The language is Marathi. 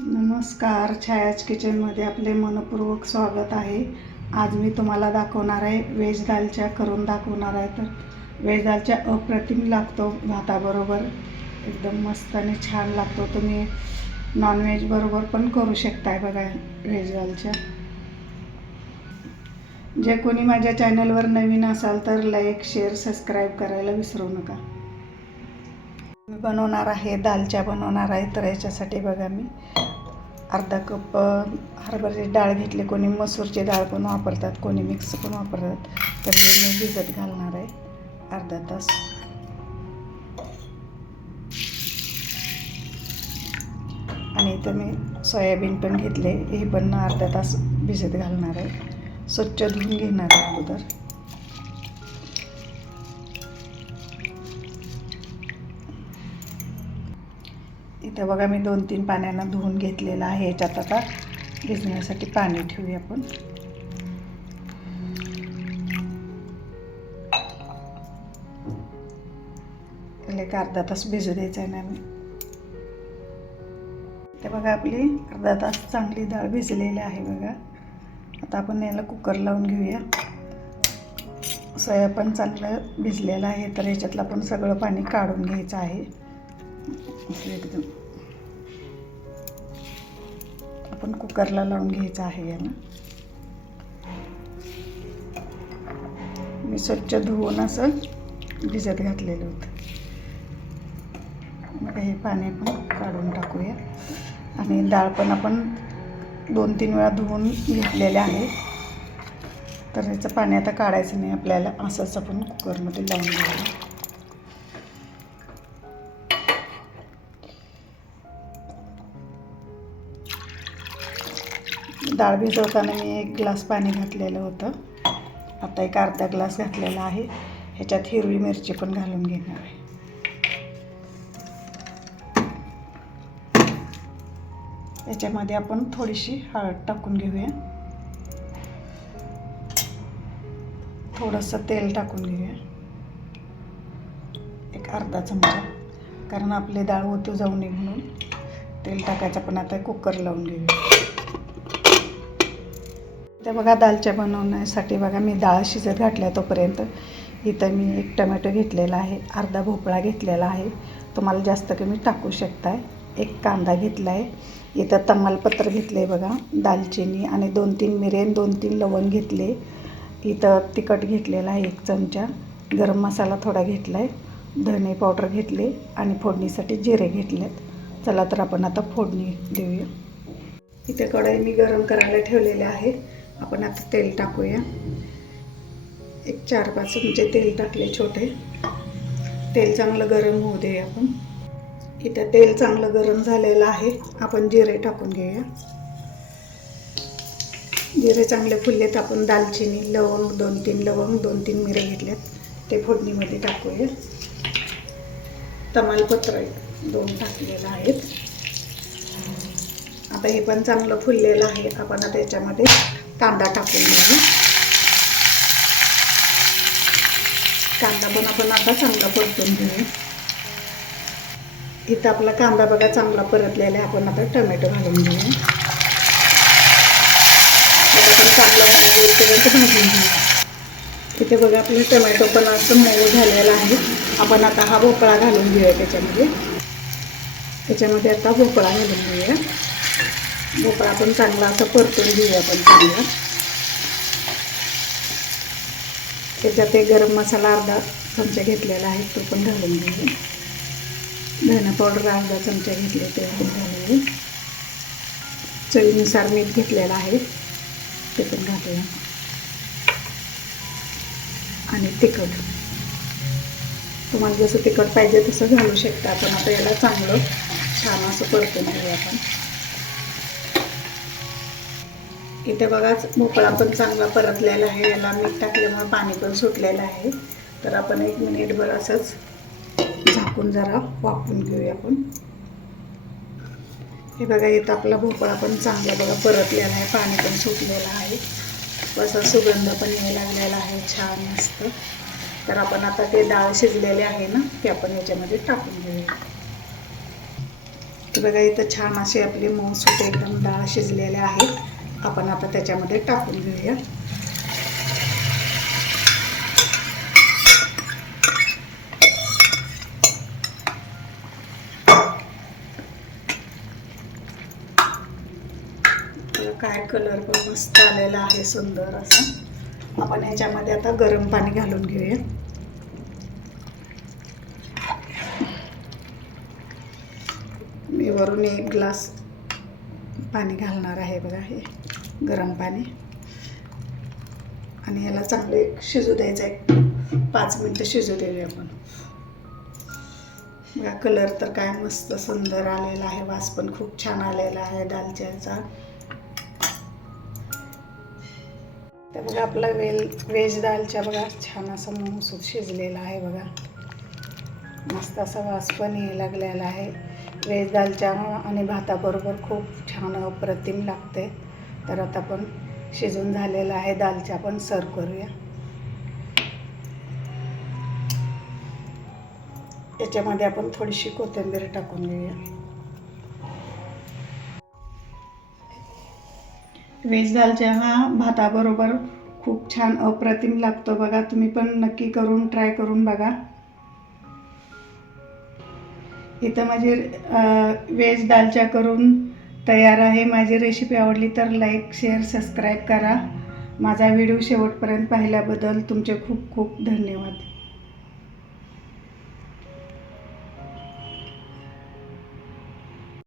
नमस्कार. छायाच किचनमध्ये आपले मनपूर्वक स्वागत आहे. आज मी तुम्हाला दाखवणार आहे व्हेज दालच्या करून दाखवणार आहे तर. व्हेज दालच्या अप्रतिम लागतो भाताबरोबर. एकदम मस्त आणि छान लागतो. तुम्ही नॉनव्हेज बरोबर पण करू शकताय बघा व्हेज दालच्या. जे कोणी माझ्या चॅनलवर नवीन असाल तर लाईक शेअर सबस्क्राईब करायला विसरू नका. मी बनवणार आहे दालच्या बनवणार आहे तर याच्यासाठी बघा मी अर्धा कप हरभऱ्याची डाळ घेतली. कोणी मसूरची डाळ पण वापरतात कोणी मिक्स पण वापरतात. तर मी भिजत घालणार आहे अर्धा तास. आणि इथं मी सोयाबीन पण घेतले. हे पण अर्धा तास भिजत घालणार आहे. स्वच्छ धुवून घेणार आहे अगोदर. इथं बघा मी दोन तीन पाण्यानं धुवून घेतलेलं आहे याच्यात आता. भिजण्यासाठी पाणी ठेवूया आपण. एक अर्धा तास भिजू द्यायचं आहे ना मी ते बघा आपली अर्धा तास चांगली डाळ भिजलेली आहे बघा. आता आपण याला कुकर लावून घेऊया. सोया पण चांगलं भिजलेलं आहे तर याच्यातलं आपण सगळं पाणी काढून घ्यायचं आहे. एकदम. आपण कुकरला लावून घ्यायचं आहे याला. मी स्वच्छ धुवून असं भिजत घातलेलं होतं. मग हे पाणी पण काढून टाकूया. आणि डाळ पण आपण दोन तीन वेळा धुवून घेतलेले आहे. तर याचं पाणी आता काढायचं नाही आपल्याला असंच आपण कुकरमध्ये लावून घ्यायला डाळ भिजवताना मी एक ग्लास पाणी घातलेलं होतं. आता एक अर्धा ग्लास घातलेला आहे. ह्याच्यात हिरवी मिरची पण घालून घेणार आहे. याच्यामध्ये आपण थोडीशी हळद टाकून घेऊया. थोडंसं तेल टाकून घेऊया. एक अर्धा चमचा. कारण आपली डाळ ओतू जाऊ नये म्हणून तेल टाकायचं पण आता कुकर लावून घेऊया. तर बघा दालच्या बनवण्यासाठी बघा मी डाळ शिजत घातल्या तोपर्यंत. इथं मी एक टमॅटो घेतलेला आहे अर्धा भोपळा घेतलेला आहे. तुम्हाला जास्त कमी टाकू शकताय. एक कांदा घेतला आहे इथं तमालपत्र घेतलं आहे बघा दालचिनी आणि दोन तीन मिरेन दोन तीन लवंग घेतले. इथं तिखट घेतलेलं आहे एक चमचा. गरम मसाला थोडा घेतला आहे धणे पावडर घेतले आणि फोडणीसाठी जिरे घेतलेत. चला तर आपण आता फोडणी देऊया. इथे कढई मी गरम करायला ठेवलेले आहे. आपण आता तेल टाकूया. एक चार पाच चमचे तेल टाकले छोटे. तेल चांगलं गरम होऊ दे आपण. इथं तेल चांगलं गरम झालेलं आहे. आपण जिरे टाकून घेऊया. जिरे चांगले फुललेत आपण दालचिनी लवंग दोन तीन लवंग दोन तीन मिरे घेतल्यात ते फोडणीमध्ये टाकूया. तमालपत्र दोन टाकलेलं आहेत. आता हे पण चांगलं फुललेलं आहे. आपण आता याच्यामध्ये कांदा टाकून घेऊ. कांदा पण आपण आता चांगला परतून घेऊ. इथं आपला कांदा बघा चांगला परतलेला आहे. आपण आता टमॅटो घालून घेऊ. चांगला मऊ भाजून घेऊ. इथे बघा आपलं टमॅटो पण असं मऊ झालेला आहे. आपण आता हा भोपळा घालून घेऊया त्याच्यामध्ये. त्याच्यामध्ये आता भोपळा घालून घेऊया. भोपळा पण चांगला असं परतून घेऊया आपण चांगला. त्याच्यात एक गरम मसाला अर्धा चमचा घेतलेला आहे तो पण घालून घेऊ. धना पावडर अर्धा चमचा घेतले ते पण घालूया. चवीनुसार मीठ घेतलेलं आहे ते पण घालूया. आणि तिखट. तुम्हाला जसं तिखट पाहिजे तसं घालू शकता आपण आता याला चांगलं छान असं परतून घेऊ आपण. इथे बघाच भोपळा पण चांगला परतलेला आहे. याला मीठ टाकल्यामुळे पाणी पण सुटलेलं आहे. तर आपण एक मिनिटभर असंच झाकून जरा वापरून घेऊया आपण. हे बघा इथं आपला भोपळा पण चांगला बघा परतलेला आहे. पाणी पण सुटलेलं आहे. असा सुगंध पण यायला लागलेला आहे. छान मस्त. तर आपण आता ते डाळ शिजलेले आहे ना ते आपण याच्यामध्ये टाकून घेऊया. ते बघा इथं छान असे आपले मऊसूट एकदम डाळ शिजलेले आहेत आपण आता त्याच्यामध्ये टाकून घेऊया. काय कलर पण मस्त आलेला आहे सुंदर असा. आपण ह्याच्यामध्ये आता गरम पाणी घालून घेऊया. मी वरून एक ग्लास पाणी घालणार आहे बघा हे गरम पाणी. आणि याला चांगलं एक शिजू द्यायचं आहे. पाच मिनटं शिजू देऊया आपण. बघा कलर तर काय मस्त सुंदर आलेला आहे. वास पण खूप छान आलेला आहे दालच्याचा. तर बघा आपला वेल व्हेज दालच्या बघा छान असा मऊसूत शिजलेला आहे बघा. मस्त असा वास पण यायला लागलेला आहे. व्हेज दालच्या आणि भाताबरोबर खूप छान अप्रतिम लागते. तर आता पण शिजून झालेला आहे दालच्या पण सर्व करूया. याच्यामध्ये आपण थोडीशी कोथिंबीर टाकून घेऊया. व्हेज दालच्या हा भाताबरोबर खूप छान अप्रतिम लागतो बघा. तुम्ही पण नक्की करून ट्राय करून बघा. इथं माझी वेज दालचा करून तयार आहे. माझी रेसिपी आवडली तर लाईक शेअर सबस्क्राईब करा. माझा व्हिडिओ शेवटपर्यंत पाहिल्याबद्दल तुमचे खूप खूप धन्यवाद.